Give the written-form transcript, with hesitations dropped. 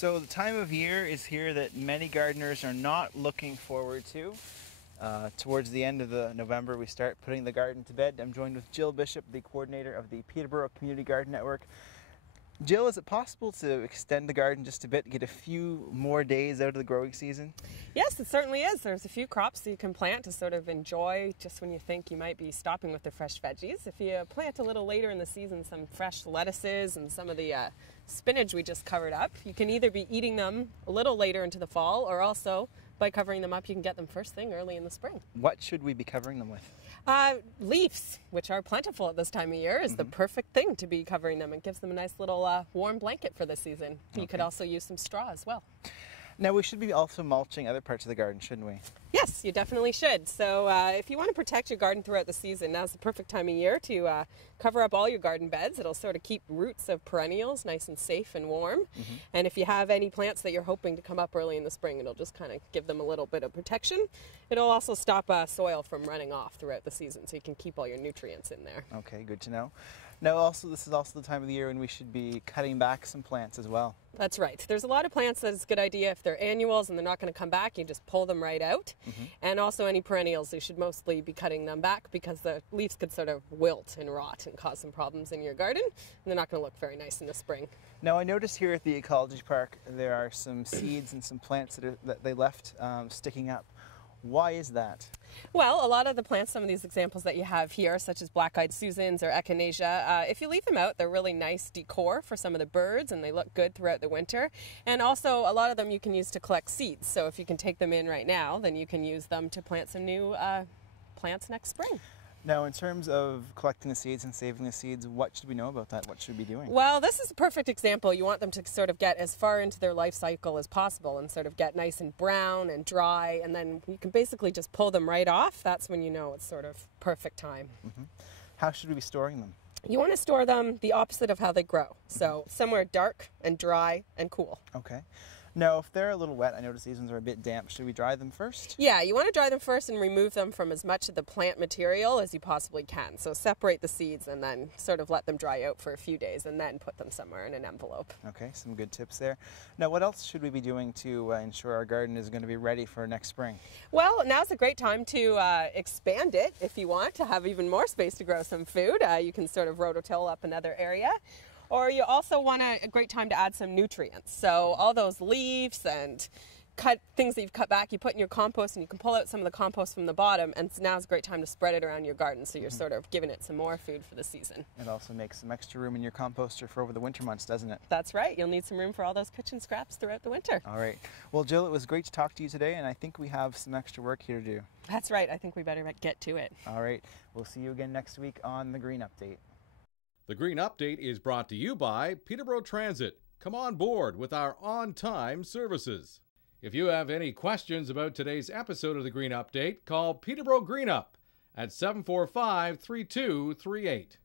So the time of year is here that many gardeners are not looking forward to. Towards the end of November, we start putting the garden to bed. I'm joined with Jill Bishop, the coordinator of the Peterborough Community Garden Network. Jill, is it possible to extend the garden just a bit, get a few more days out of the growing season? Yes, it certainly is. There's a few crops that you can plant to sort of enjoy just when you think you might be stopping with the fresh veggies. If you plant a little later in the season some fresh lettuces and some of the spinach we just covered up, you can either be eating them a little later into the fall, or also by covering them up you can get them first thing early in the spring. What should we be covering them with? Leaves, which are plentiful at this time of year, is the perfect thing to be covering them. It gives them a nice little warm blanket for the season. You could also use some straw as well. Now, we should be also mulching other parts of the garden, shouldn't we? Yes, you definitely should. So if you want to protect your garden throughout the season, now's the perfect time of year to cover up all your garden beds. It'll sort of keep roots of perennials nice and safe and warm. And if you have any plants that you're hoping to come up early in the spring, it'll just kind of give them a little bit of protection. It'll also stop soil from running off throughout the season, so you can keep all your nutrients in there. Okay, good to know. Now, this is also the time of the year when we should be cutting back some plants as well. That's right. There's a lot of plants that it's a good idea if they're annuals and they're not going to come back, you just pull them right out. And also any perennials, you should mostly be cutting them back because the leaves could sort of wilt and rot and cause some problems in your garden, and they're not going to look very nice in the spring. Now, I noticed here at the Ecology Park there are some seeds and some plants that they left sticking up. Why is that? Well, a lot of the plants, some of these examples that you have here, such as black-eyed Susans or echinacea, if you leave them out, they're really nice decor for some of the birds, and they look good throughout the winter. And also, a lot of them you can use to collect seeds. So if you can take them in right now, then you can use them to plant some new plants next spring. Now, in terms of collecting the seeds and saving the seeds, what should we know about that? What should we be doing? Well, this is a perfect example. You want them to sort of get as far into their life cycle as possible and sort of get nice and brown and dry, and then you can basically just pull them right off. That's when you know it's sort of perfect time. How should we be storing them? You want to store them the opposite of how they grow. So somewhere dark and dry and cool. Okay. Now, if they're a little wet, I notice these ones are a bit damp. Should we dry them first? Yeah, you want to dry them first and remove them from as much of the plant material as you possibly can. So separate the seeds and then sort of let them dry out for a few days and then put them somewhere in an envelope. Okay, some good tips there. Now, what else should we be doing to ensure our garden is going to be ready for next spring? Well, now's a great time to expand it if you want to have even more space to grow some food. You can sort of rototill up another area. Or you also want a great time to add some nutrients. So all those leaves and things that you've cut back, you put in your compost, and you can pull out some of the compost from the bottom, and now's a great time to spread it around your garden, so you're sort of giving it some more food for the season. It also makes some extra room in your composter for over the winter months, doesn't it? That's right. You'll need some room for all those kitchen scraps throughout the winter. All right. Well, Jill, it was great to talk to you today, and I think we have some extra work here to do. That's right. I think we better get to it. All right. We'll see you again next week on The Green Update. The Green Update is brought to you by Peterborough Transit. Come on board with our on-time services. If you have any questions about today's episode of The Green Update, call Peterborough Green Up at 745-3238.